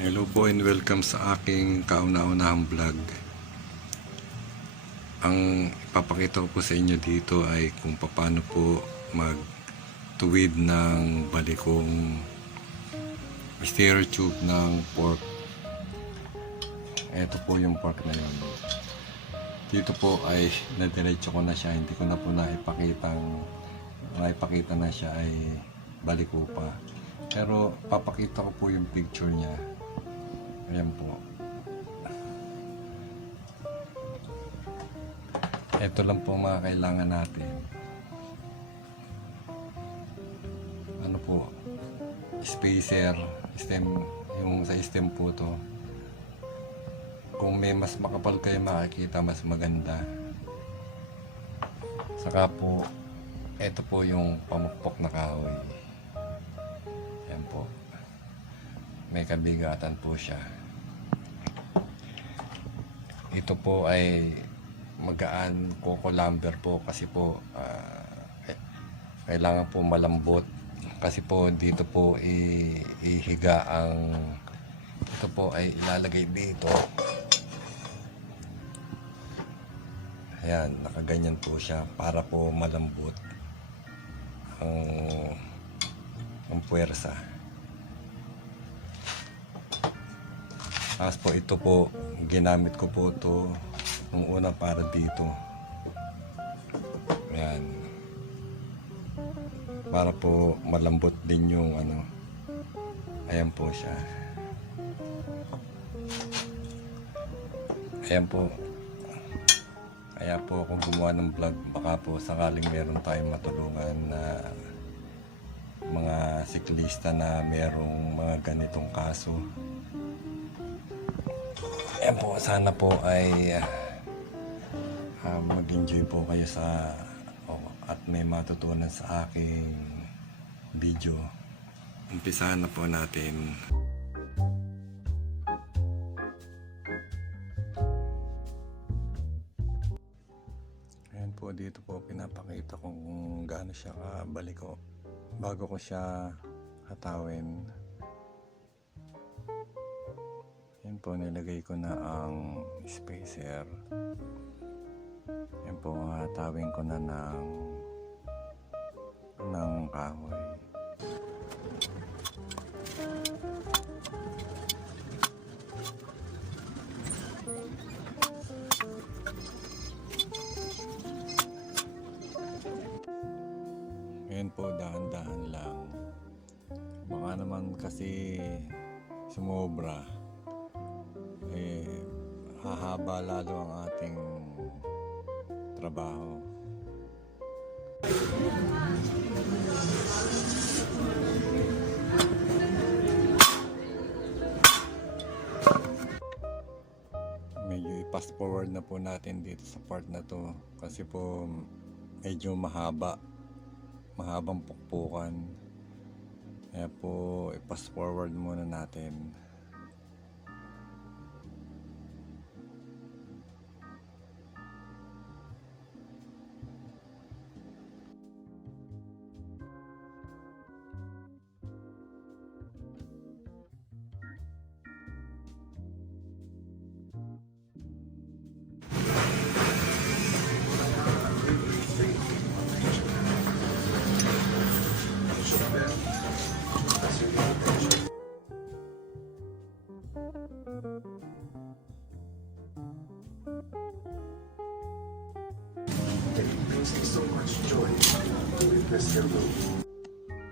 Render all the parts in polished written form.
Hello po and welcome sa aking kauna-unahang vlog. Ang ipapakita ko po sa inyo dito ay kung paano po magtuwid ng balikong steer tube ng pork. Ito po yung pork na yun. Dito po ay nadiretso ko na siya, hindi ko na po naipakita na siya ay baliko pa. Pero papakita ko po yung picture niya. Ayan po. Ito lang po mga kailangan natin. Ano po? Spacer, stem, yung sa stem po to. Kung may mas makapal kayo makikita, mas maganda. Saka po, ito po yung pamukpok na kahoy. Ayan po. May kabigatan po siya. Ito po ay magaan coco lumber po kasi po kailangan po malambot kasi po dito po ihiga ang ito po ay ilalagay dito. Ayan, nakaganyan po siya para po malambot ang puwersa. Tapos po ito po, ginamit ko po ito nung una para dito. Ayan. Para po malambot din yung ano. Ayan po siya. Ayan po. Kaya po ako gumawa ng vlog. Baka po sakaling meron tayong matulungan na mga siklista na merong mga ganitong kaso. Ayan po, sana po ay mag-enjoy po kayo sa at may matutunan sa aking video. Umpisahan na po natin. Ayan po, dito po pinapakita kung gaano siya kabaliko bago ko siya hatawin. Yan po, nilagay ko na ang spacer. Yan po, hatawin ko na ng kahoy. Yan po, dahan-dahan lang. Baka naman kasi sumobra. Hahaba lalo ang ating trabaho. Medyo i-fast forward na po natin dito sa part na to kasi po medyo mahabang pukpukan. Kaya po i-fast forward muna natin.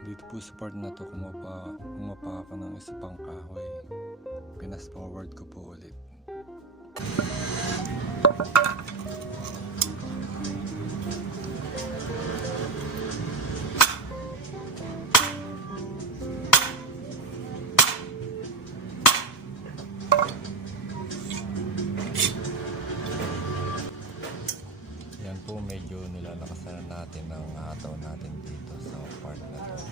Dito po sa part na to kumapa ako ng isa pang kahoy. Pinas forward ko po ulit. Yan po, medyo nilalakasan natin ang hataw natin dito sa part na to.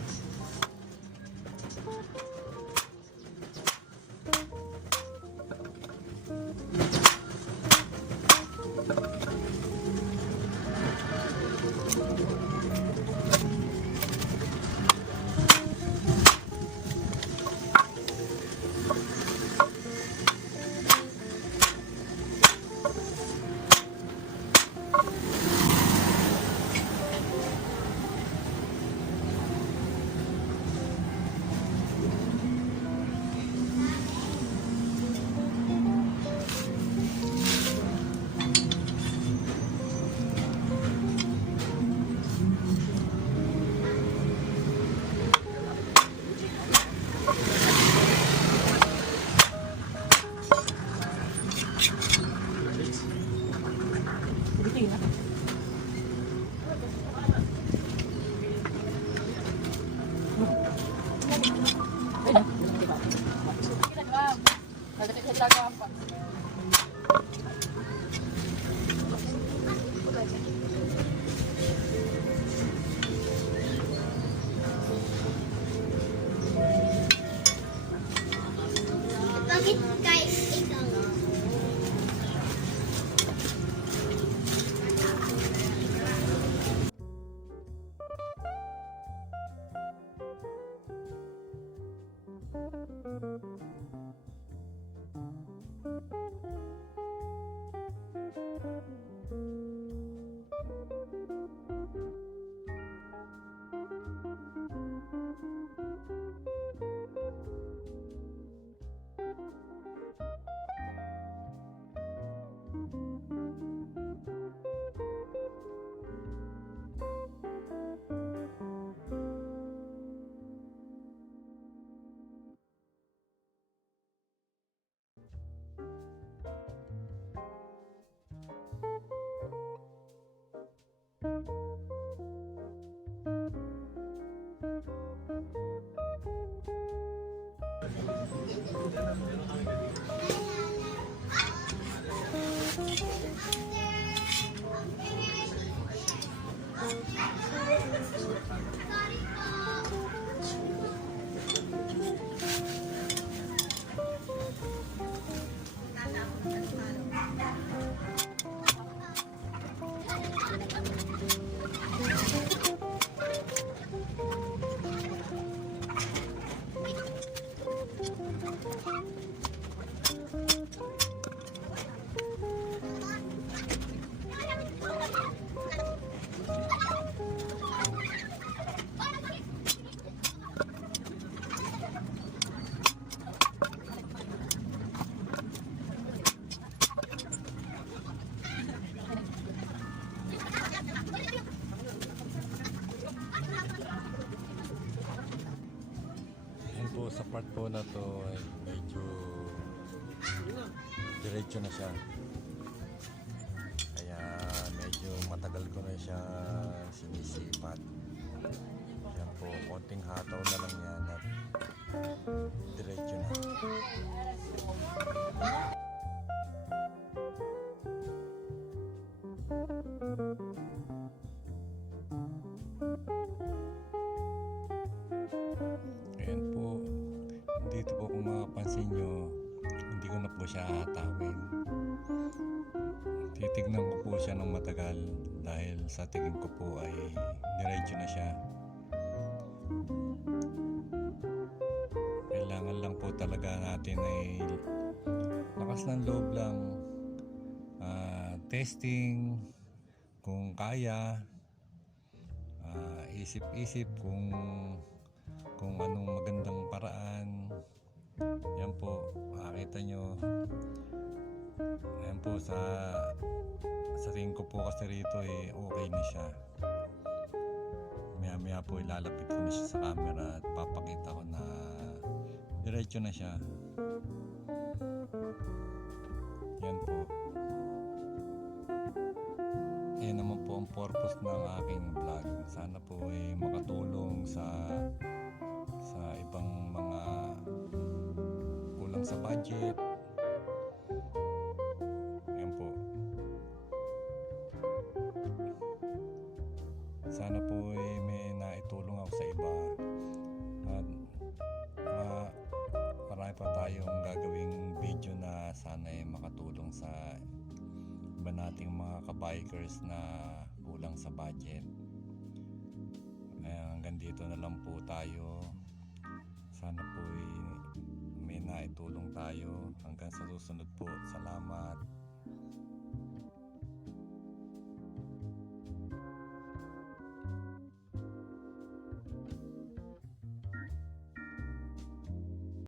Yan po sa part po na to ay medyo diretso na siya. Kaya medyo matagal ko na siya sinisipat. Yan po, konting hataw na lang yan at diretso na. Ayan po, dito po kung makapansin nyo, hindi ko na po siya hatawin. Titignan ko po siya ng matagal dahil sa tingin ko po ay diretso na siya. Kailangan lang po talaga natin ay lakas ng loob lang, testing kung kaya, isip-isip kung anong magandang paraan. Yan po, makikita nyo. Yan po, sa tingin ko po kasi rito okay na siya. Maya maya po ilalapit ko na siya sa camera at papakita ko na diretso na siya. Yan po. Yan naman po ang purpose ng aking vlog. Sana po makatulong sa ibang mga kulang sa budget. Yan po. Sana po may naitulong ako sa iba. At marami pa tayong gagawing video na sana makatulong sa iba nating mga kabikers na kulang sa budget. Hanggang dito na lang po tayo. Sana po may naitulong tayo. Hanggang sa susunod po. Salamat.